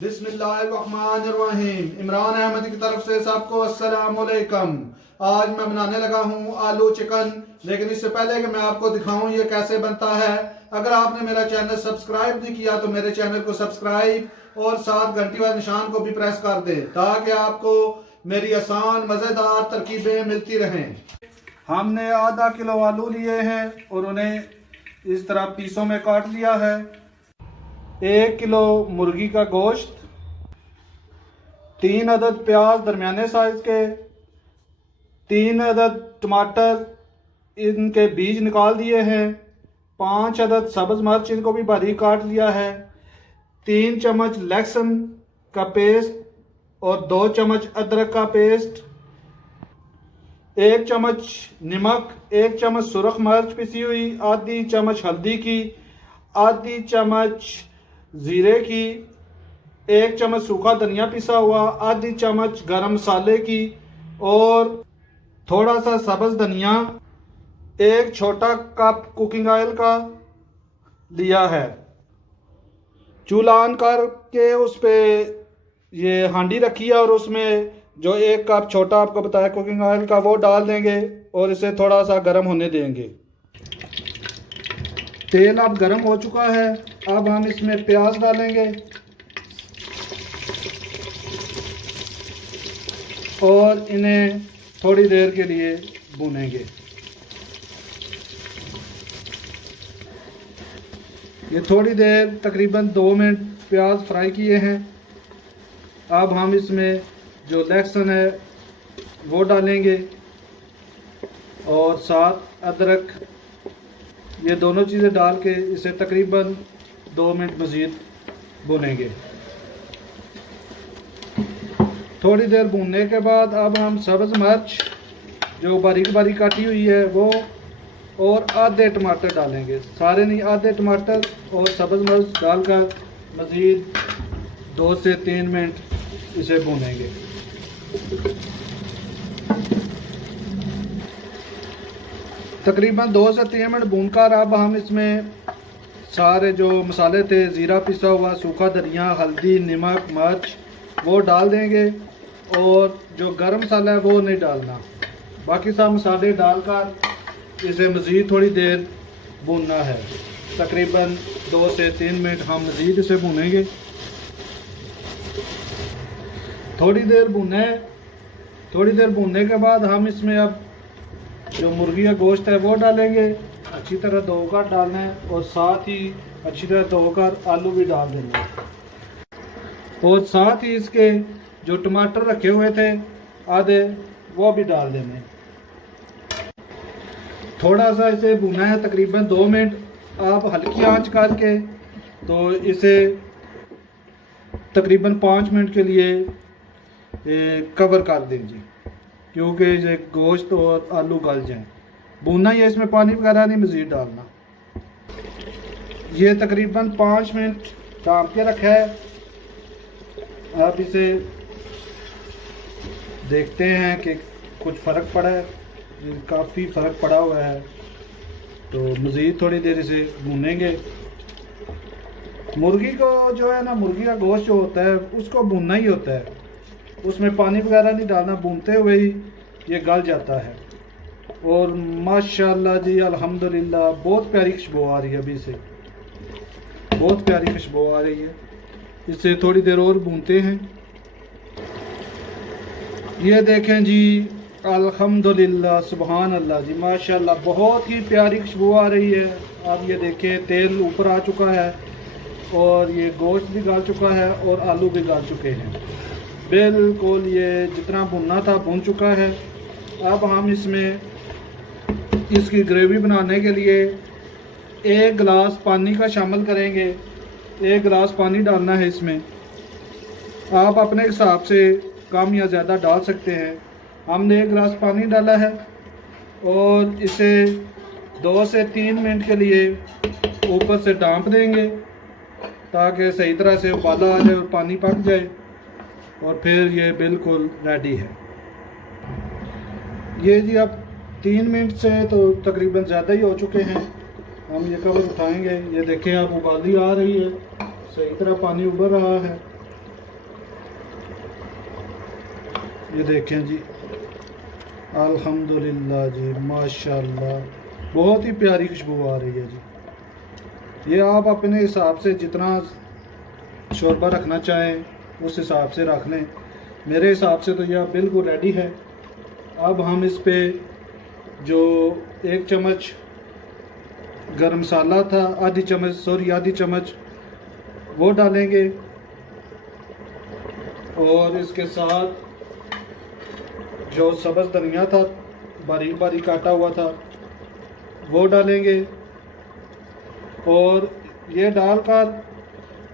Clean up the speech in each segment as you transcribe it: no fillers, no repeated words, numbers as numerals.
बिस्मिल्लाहिर्रहमानिर्रहीम। इमरान अहमद की तरफ से सबको अस्सलामुअलैकुम। आज मैं बनाने लगा हूँ आलू चिकन। लेकिन इससे पहले कि मैं आपको दिखाऊं ये कैसे बनता है, अगर आपने मेरा चैनल सब्सक्राइब नहीं किया तो मेरे चैनल को सब्सक्राइब और साथ घंटी वाले निशान को भी प्रेस कर दें ताकि आपको मेरी आसान मज़ेदार तरकीबें मिलती रहें। हमने आधा किलो आलू लिए हैं और उन्हें इस तरह पीसों में काट लिया है। 1 किलो मुर्गी का गोश्त, 3 अदद प्याज दरमियाने साइज के, 3 अदद टमाटर इनके बीज निकाल दिए हैं, 5 अदद सब्ज मिर्च इनको भी बारीक काट लिया है, 3 चम्मच लहसुन का पेस्ट और 2 चम्मच अदरक का पेस्ट, 1 चम्मच नमक, 1 चम्मच सुरख मिर्च पिसी हुई, आधी चम्मच हल्दी की, आधी चम्मच जीरे की, 1 चम्मच सूखा धनिया पिसा हुआ, आधी चम्मच गरम मसाले की और थोड़ा सा सब्ज धनिया, 1 छोटा कप कुकिंग ऑयल का लिया है। चूल्हा ऑन करके उस पे ये हांडी रखी है और उसमें जो 1 कप छोटा आपको बताया कुकिंग ऑयल का वो डाल देंगे और इसे थोड़ा सा गर्म होने देंगे। तेल अब गर्म हो चुका है। अब हम इसमें प्याज डालेंगे और इन्हें थोड़ी देर के लिए भूनेंगे। ये थोड़ी देर तकरीबन 2 मिनट प्याज फ्राई किए हैं। अब हम इसमें जो लहसुन है वो डालेंगे और साथ अदरक, ये दोनों चीज़ें डाल के इसे तकरीबन 2 मिनट मज़ीद भूनेंगे। थोड़ी देर भूनने के बाद अब हम सब्ज़ मिर्च जो बारीक बारीक काटी हुई है वो और आधे टमाटर डालेंगे। सारे नहीं, आधे टमाटर और सब्ज़ मिर्च डालकर मज़ीद 2 से 3 मिनट इसे भूनेंगे। तकरीबन 2 से 3 मिनट भूनकर अब हम इसमें सारे जो मसाले थे, ज़ीरा पिसा हुआ, सूखा धनिया, हल्दी, नमक, मिर्च वो डाल देंगे और जो गरम मसाला है वो नहीं डालना। बाकी सब मसाले डालकर इसे मज़ीद थोड़ी देर भूनना है। तकरीबन 2 से 3 मिनट हम मज़ीद इसे भूनेंगे। थोड़ी देर भूनने के बाद हम इसमें अब जो मुर्गी का गोश्त है वो डालेंगे। अच्छी तरह धोकर डालना है और साथ ही अच्छी तरह धोकर आलू भी डाल देंगे और साथ ही इसके जो टमाटर रखे हुए थे आधे वो भी डाल देंगे। थोड़ा सा इसे भुना है तकरीबन 2 मिनट। आप हल्की आंच करके तो इसे तकरीबन 5 मिनट के लिए कवर कर दीजिए क्योंकि ये गोश्त और आलू गल जाएं। भूनना ही है, इसमें पानी वगैरह नहीं मज़ीद डालना। ये तकरीबन 5 मिनट ढाँप के रखा है। आप इसे देखते हैं कि कुछ फ़र्क पड़ा है, काफ़ी फ़र्क पड़ा हुआ है, तो मज़ीद थोड़ी देर इसे भूनेंगे। मुर्गी को जो है ना, मुर्गी का गोश्त जो होता है उसको भूनना ही होता है, उसमें पानी वगैरह नहीं डालना, भूनते हुए ही ये गल जाता है। और माशाल्लाह जी अल्हम्दुलिल्लाह बहुत प्यारी खुशबू आ रही है। अभी से बहुत प्यारी खुशबू आ रही है। इसे थोड़ी देर और भूनते हैं। ये देखें जी अल्हम्दुलिल्लाह सुभान अल्लाह जी माशाल्लाह बहुत ही प्यारी खुशबू आ रही है। अब ये देखें तेल ऊपर आ चुका है और ये गोश्त भी गल चुका है और आलू भी गल चुके हैं। बिल्कुल ये जितना भुनना था भुन चुका है। अब हम इसमें इसकी ग्रेवी बनाने के लिए 1 गिलास पानी का शामिल करेंगे। 1 गिलास पानी डालना है इसमें। आप अपने हिसाब से कम या ज़्यादा डाल सकते हैं। हमने 1 गिलास पानी डाला है और इसे 2 से 3 मिनट के लिए ऊपर से ढाँप देंगे ताकि सही तरह से उबाला आ जाए और पानी पक जाए और फिर ये बिल्कुल रेडी है। ये जी अब 3 मिनट से तो तकरीबन ज़्यादा ही हो चुके हैं। हम ये कवर उठाएंगे। ये देखें आप उबाली आ रही है, सही तरह पानी उबल रहा है ये देखें जी, अल्हम्दुलिल्लाह जी, माशाल्लाह, बहुत ही प्यारी खुशबू आ रही है जी। ये आप अपने हिसाब से जितना शोरबा रखना चाहें उस हिसाब से रख लें। मेरे हिसाब से तो यह बिल्कुल रेडी है। अब हम इस पे जो 1 चम्मच गरम मसाला था, आधी चम्मच वो डालेंगे, और इसके साथ जो सब्ज़ धनिया था बारीक बारीक काटा हुआ था वो डालेंगे, और ये डालकर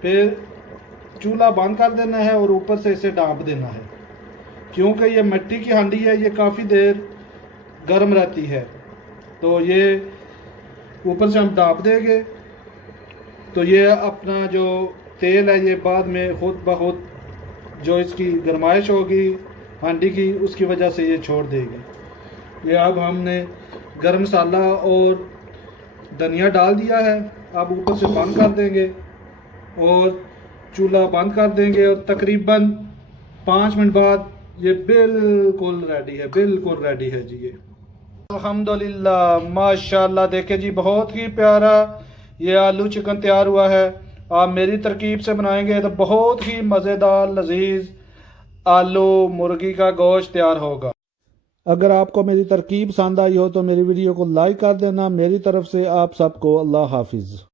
फिर चूल्हा बंद कर देना है और ऊपर से इसे ढाँप देना है, क्योंकि ये मिट्टी की हांडी है, ये काफ़ी देर गर्म रहती है। तो ये ऊपर से हम ढाँप देंगे तो ये अपना जो तेल है ये बाद में खुद ब खुद जो इसकी गरमाइश होगी हांडी की, उसकी वजह से ये छोड़ देगी। ये अब हमने गरम मसाला और धनिया डाल दिया है। अब ऊपर से बंद कर देंगे और चूल्हा बंद कर देंगे, और तकरीबन 5 मिनट बाद ये बिल्कुल रेडी है जी। ये अल्हम्दुलिल्लाह, माशाल्लाह, देखे जी, बहुत ही प्यारा ये आलू चिकन तैयार हुआ है। आप मेरी तरकीब से बनाएंगे तो बहुत ही मज़ेदार लजीज आलू मुर्गी का गोश्त तैयार होगा। अगर आपको मेरी तरकीब पसंद आई हो तो मेरी वीडियो को लाइक कर देना। मेरी तरफ से आप सबको अल्लाह हाफिज़।